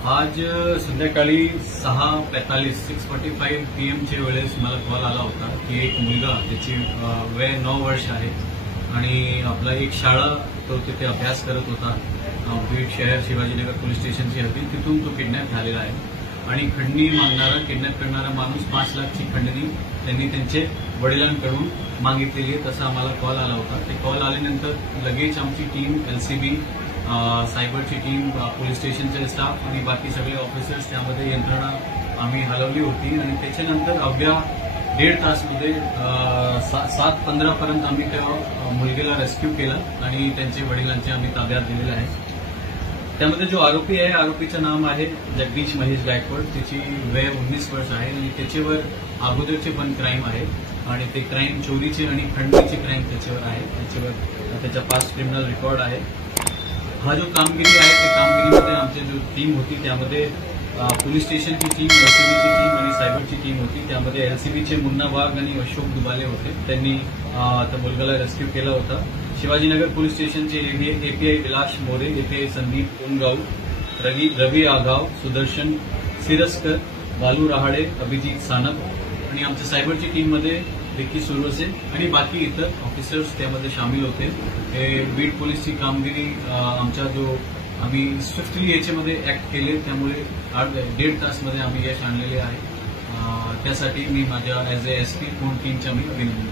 आज संध्याकाळी 6:45 PM वेळेस मला कॉल आला होता की एक मुलगा त्याची वय 9 वर्ष आहे आणि आपला एक शाळा तो तिथे अभ्यास करत होता. बीड शहर शिवाजीनगर पोलीस स्टेशनची होती. तिथून तो किडनॅप झालेला आहे आणि खंडणी मागणारा किडनॅप करणारा माणूस 5 लाखची खंडणी त्यांनी त्यांचे वडिलांकडून मागितलेली आहे, तसा आम्हाला कॉल आला होता. ते कॉल आल्यानंतर लगेच आमची टीम LCB, सायबरची टीम, पोलीस स्टेशनचे स्टाफ आणि बाकी सगळे ऑफिसर्स त्यामध्ये यंत्रणा आम्ही हलवली होती आणि त्याच्यानंतर अवघ्या 1.5 तासमध्ये 7:15 पर्यंत आम्ही त्या मुलगीला रेस्क्यू केला आणि त्यांच्या वडिलांचे आम्ही ताब्यात दिलेलं आहे. त्यामध्ये जो आरोपी आहे, आरोपीचं नाव आहे जगदीश महेश गायकवाड. त्याची वय 19 वर्ष आहे आणि त्याच्यावर अगोदरचे पण क्राईम आहे आणि ते क्राईम चोरीचे आणि खंडणीचे क्राईम त्याच्यावर आहे. त्याच्यावर त्याचा 5 क्रिमिनल रेकॉर्ड आहे. हा जो कामगिरी आहे त्या कामगिरीमध्ये आमची जो टीम होती त्यामध्ये पोलीस स्टेशनची टीम, LCBची टीम आणि सायबरची टीम होती. त्यामध्ये LCBचे मुन्ना वाघ आणि अशोक दुबाले होते. त्यांनी त्या मुलगाला रेस्क्यू केला होता. शिवाजीनगर पोलीस स्टेशनचे API विलास मोरे, API संदीप ओनगाव, रवी आगाव, सुदर्शन सिरस्कर, बालू रहाडे, अभिजित सानप आणि आमच्या सायबरची टीममध्ये विकी सुरवसे आणि बाकी इतर ऑफिसर्स त्यामध्ये सामील होते. हे बीड पोलीसची कामगिरी आमचा जो आम्ही स्विफ्टली याच्यामध्ये ऍक्ट केले त्यामुळे 1.5 तासमध्ये आम्ही यश आणलेले आहे. त्यासाठी मी माझ्या ॲज ए SP पूर्ण टीमच्या मी अभिनंदन